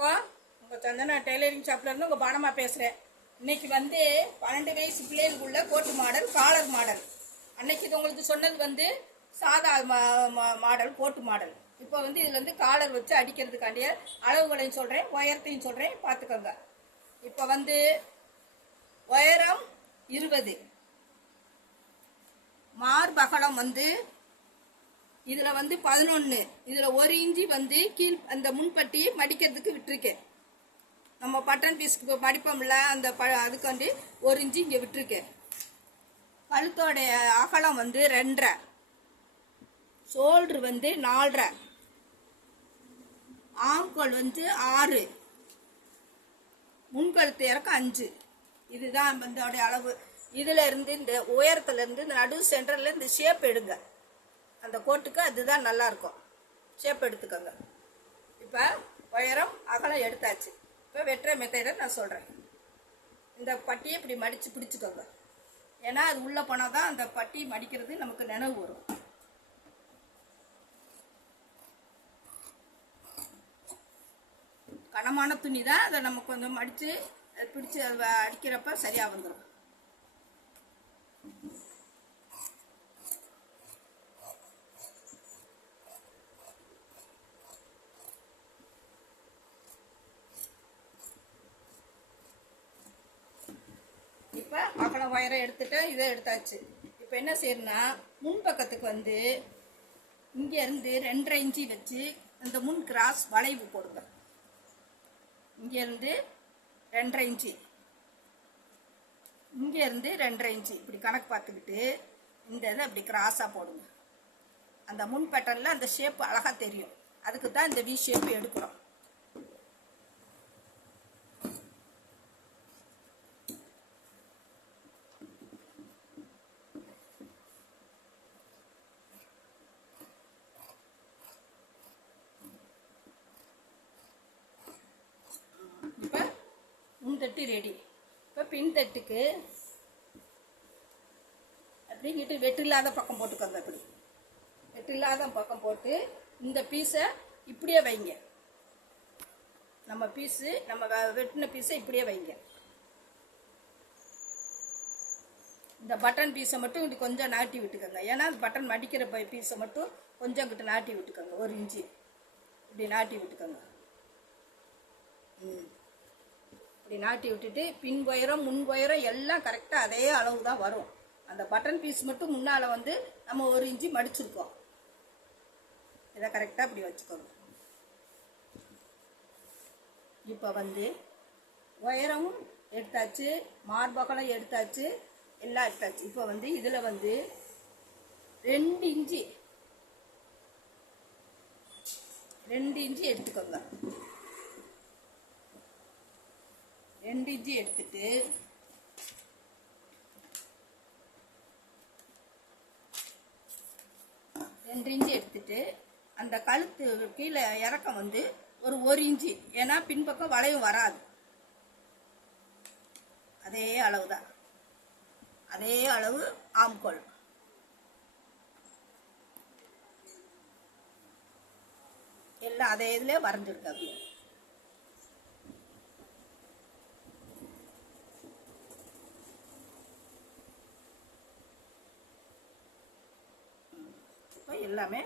வணக்கம். உங்கள் சந்தனா டெய்லரிங் ஷாப்லேருந்து உங்கள் பானமாக பேசுகிறேன். இன்றைக்கி வந்து 12 வயசு பிள்ளைகளுக்குள்ள கோட்டு மாடல், காலர் மாடல். அன்னைக்கு இது உங்களுக்கு சொன்னது வந்து சாதா மாடல், கோட்டு மாடல். இப்போ வந்து இதில் வந்து காலர் வச்சு அடிக்கிறதுக்காண்டிய அளவுகளையும் சொல்கிறேன், உயரத்தையும் சொல்கிறேன், பார்த்துக்கோங்க. இப்போ வந்து உயரம் 20, மார்பகலம் வந்து இதில் வந்து 11, இதில் 1 இன்ச்சு வந்து கீழ் அந்த முன்பட்டி மடிக்கிறதுக்கு விட்டுருக்கேன். நம்ம பட்டன் பீஸ்க்கு மடிப்போம்ல, அந்த அதுக்காண்டி 1 இன்ச்சு இங்கே விட்டுருக்கேன். கழுத்தோடைய அகலம் வந்து 2.5, ஷோல்டர் வந்து 4.5, ஆம்கோல் வந்து 6, முன்கழுத்து இறக்கம் 5. இதுதான் இதோடைய அளவு. இதில் இருந்து இந்த உயரத்துலேருந்து இந்த நடு சென்டரில் இந்த ஷேப் எடுங்க. அந்த கோட்டுக்கு அதுதான் நல்லாயிருக்கும். ஷேப் எடுத்துக்கோங்க. இப்போ உயரம் அகலம் எடுத்தாச்சு. இப்போ வெட்டுற மெத்தடை நான் சொல்கிறேன். இந்த பட்டியை இப்படி மடித்து பிடிச்சிக்கோங்க. ஏன்னா அது உள்ளே போனால் தான் அந்த பட்டி மடிக்கிறது நமக்கு நினைவு வரும். கனமான துணி தான், அதை நம்ம கொஞ்சம் மடித்து பிடிச்சி அதை அடிக்கிறப்ப சரியாக வந்துடும். இப்போ அகலம் உயரம் எடுத்துட்டு இதை எடுத்தாச்சு. இப்போ என்ன செய்யணும்னா, முன்பக்கத்துக்கு வந்து இங்கேருந்து 2.5 இன்ச்சு வச்சு அந்த முன் கிராஸ் வளைவு போடுங்க. இங்கேருந்து 2.5 இன்ச்சு, இங்கேருந்து 2.5 இன்ச்சு இப்படி கணக்கு பார்த்துக்கிட்டு இந்த இதை அப்படி கிராஸாக போடுங்க. அந்த முன் பேட்டர்னில் அந்த ஷேப்பு அழகாக தெரியும். அதுக்கு தான் இந்த வி ஷேப்பு எடுக்கிறோம். இப்போ முன்தட்டு ரெடி. இப்போ பின்தட்டுக்கு அப்படிங்கிட்டு வெட்டு இல்லாத பக்கம் போட்டுக்கோங்க. இப்படி வெட்டு இல்லாத பக்கம் போட்டு இந்த பீஸை இப்படியே வைங்க. நம்ம வெட்டின பீஸை இப்படியே வைங்க. இந்த பட்டன் பீஸை மட்டும் இப்படி கொஞ்சம் நாட்டி விட்டுக்கோங்க. ஏன்னா அந்த பட்டன் மடிக்கிற பீஸை மட்டும் கொஞ்சம் கிட்ட நாட்டி விட்டுக்கோங்க. 1 இன்ச்சு இப்படி நாட்டி விட்டுக்கோங்க. இப்படி நாட்டி விட்டுட்டு பின் உயரம் முன் உயரம் எல்லாம் கரெக்டாக அதே அளவு தான் வரும். அந்த பட்டன் பீஸ் மட்டும் முன்னால் வந்து நம்ம 1 இன்ச்சு மடிச்சிருக்கோம். இதை கரெக்டாக இப்படி வச்சுக்கோங்க. இப்போ வந்து உயரமும் எடுத்தாச்சு, மார்பகலம் எடுத்தாச்சு, எல்லாம் எடுத்தாச்சு. இப்போ வந்து இதில் வந்து 2 இன்ச்சு எடுத்துக்கோங்க. 2 இன்ச்சு எடுத்துட்டு அந்த கழுத்து கீழே இறக்கம் வந்து ஒரு 1 இன்ச்சு. ஏன்னா பின்பக்கம் வளையும் வராது. அதே அளவு தான், அதே அளவு ஆம்கோல். எல்லாம் அதே இதில் வரைஞ்சிருக்கு. அப்படியே எல்லாமே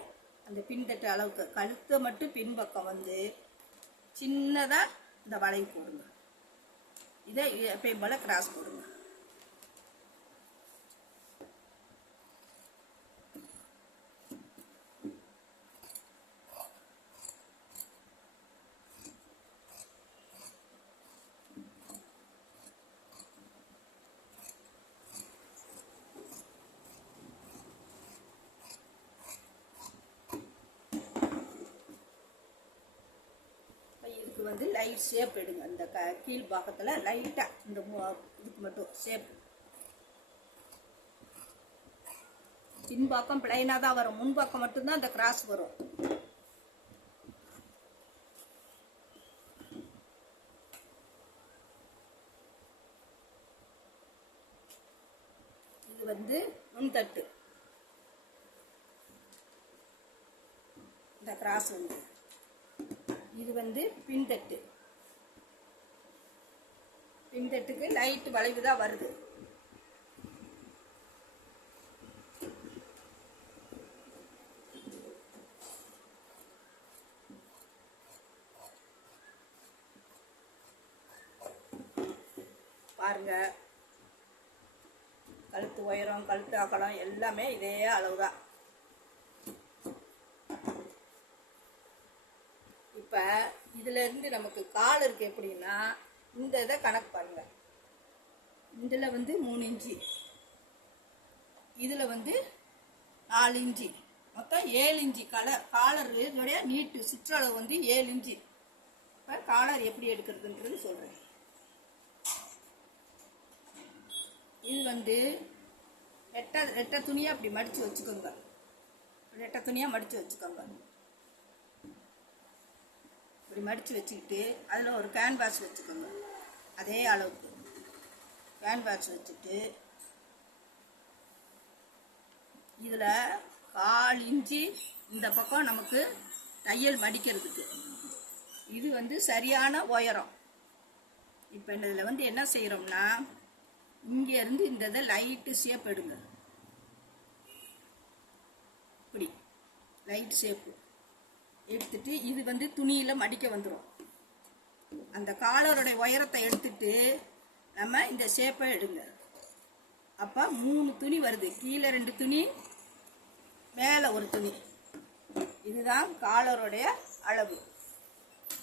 அந்த பின்தட்டு அளவுக்கு கழுத்தை மட்டும் பின்பக்கம் வந்து சின்னதாக இந்த வளைவு போடுங்க. இதை எப்பயும் போல் கிராஸ் போடுங்க. வந்து லைட் ஷேப் எடுங்க. இந்த கீழ் பாகத்தில் லைட்டாக இந்த இதுக்கு மட்டும் ஷேப். பின்பாக்கம் பிளைனாக தான் வரும், முன்பாக்கம் மட்டும்தான் அந்த கிராஸ் வரும். இது வந்து முன்தட்டு. இந்த கிராஸ் வந்து இது வந்து பின்தட்டு. பின்தட்டுக்கு லைட் வளைவு தான் வருது. பாருங்க, கழுத்து உயரம் கழுத்து அகலம் எல்லாமே இதே அளவு தான். இப்போ இதுலேருந்து நமக்கு காலருக்கு எப்படின்னா, இந்த இதை கணக்கு பாருங்க. இதில் வந்து 3 இன்ச்சு, இதில் வந்து 4 இன்ச்சு, மொத்தம் 7 இன்ச்சு காலருடைய நீட்டு சுற்றளவு வந்து 7 இன்ச்சு. இப்போ காலர் எப்படி எடுக்கிறதுன்றது சொல்கிறேன். இது வந்து ரெட்டை துணியாக அப்படி மடித்து வச்சுக்கோங்க. ரெட்டை துணியாக மடித்து வச்சுக்கோங்க. இப்படி மடித்து வச்சுக்கிட்டு அதில் ஒரு கேன்வாஸ் வச்சுக்கோங்க. அதே அளவுக்கு கேன்வாஸ் வச்சுட்டு இதில் 1/4 இன்ச்சு இந்த பக்கம் நமக்கு தையல் மடிக்கிறதுக்கு. இது வந்து சரியான உயரம். இப்போ இதில் வந்து என்ன செய்கிறோம்னா, இங்கேருந்து இந்த இதை லைட்டு ஷேப் எடுங்க. இப்படி லைட் ஷேப்பு எடுத்துட்டு இது வந்து துணியில் மடிக்க வந்துடும். அந்த காலருடைய உயரத்தை எடுத்துட்டு நம்ம இந்த ஷேப்பை எடுங்க. அப்போ 3 துணி வருது. கீழே 2 துணி, மேலே ஒரு துணி. இதுதான் காலருடைய அளவு.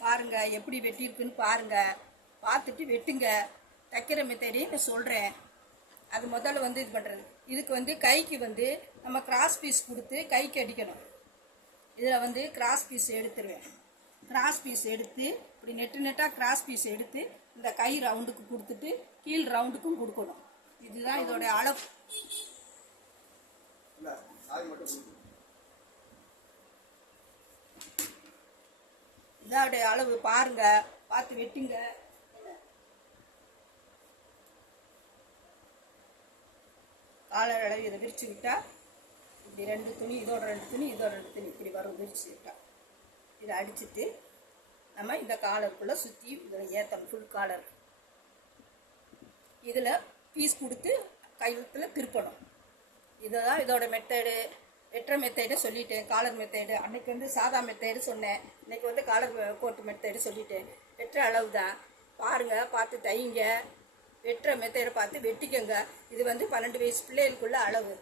பாருங்க எப்படி வெட்டியிருக்குன்னு பாருங்க. பார்த்துட்டு வெட்டுங்க. தைக்கிற மெத்தடையும் நான் சொல்கிறேன். அது முதல்ல வந்து இது பண்ணுறது. இதுக்கு வந்து கைக்கு வந்து நம்ம கிராஸ் பீஸ் கொடுத்து கைக்கு அடிக்கணும். இதில் வந்து கிராஸ் பீஸ் எடுத்துருவேன். கிராஸ் பீஸ் எடுத்து இப்படி நெட்டாக கிராஸ் பீஸ் எடுத்து இந்த கை ரவுண்டுக்கு கொடுத்துட்டு கீழ் ரவுண்டுக்கும் கொடுக்கணும். இதுதான் இதோட அளவு. இதோடைய அளவு பாருங்க. பார்த்து வெட்டுங்க. காலர் அளவு இதை விரிச்சு விட்டா இப்படி 2 துணி, இதோட 2 துணி, இதோட 2 துணி இப்படி வரும். விரிச்சு விட்டா இதை அடிச்சுட்டு நம்ம இந்த காலருக்குள்ளே சுற்றி இதில் ஏற்றணும். ஃபுல் காலர் இதில் பீஸ் கொடுத்து கையெழுத்தில் திருப்பணும். இதுதான் இதோட மெத்தேடு. வெட்டுற மெத்தேடு சொல்லிட்டேன். காலர் மெத்தேடு அன்னைக்கு வந்து சாதா மெத்தேடு சொன்னேன். இன்னைக்கு வந்து காலர் கோட்டு மெத்தேடு சொல்லிட்டேன். வெட்டுற அளவு தான். பாருங்கள், பார்த்து தைங்க. வெட்டுற மெத்தேடை பார்த்து வெட்டிக்கோங்க. இது வந்து 12 வயசு பிள்ளைகளுக்குள்ள அளவு.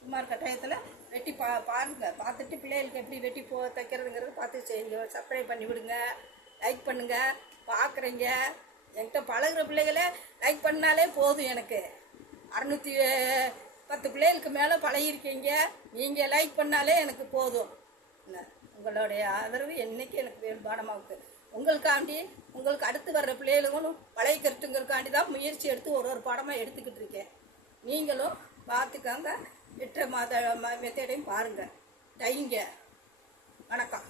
சுமார் கட்டாயத்தில் வெட்டி பாருங்க. பார்த்துட்டு பிள்ளைகளுக்கு எப்படி வெட்டி தைக்கிறதுங்கிறது பார்த்து செய்யுங்க. சப்ஸ்கிரைப் பண்ணி விடுங்க. லைக் பண்ணுங்கள். பார்க்குறீங்க என்கிட்ட பழகிற பிள்ளைகளை லைக் பண்ணாலே போதும். எனக்கு 610 பிள்ளைகளுக்கு மேலே பழகிருக்கீங்க. நீங்கள் லைக் பண்ணாலே எனக்கு போதும். உங்களுடைய ஆதரவு என்றைக்கு எனக்கு வேறுபாடமாக உங்களுக்காண்டி, உங்களுக்கு அடுத்து வர்ற பிள்ளைகளுக்கும் பழகிக்கிறதுங்களுக்காண்டி தான் முயற்சி எடுத்து ஒரு படமாக எடுத்துக்கிட்டு இருக்கேன். நீங்களும் பார்த்துக்காங்க. வெட்டுற மெத்தடையும் பாருங்கள். தைங்க. வணக்கம்.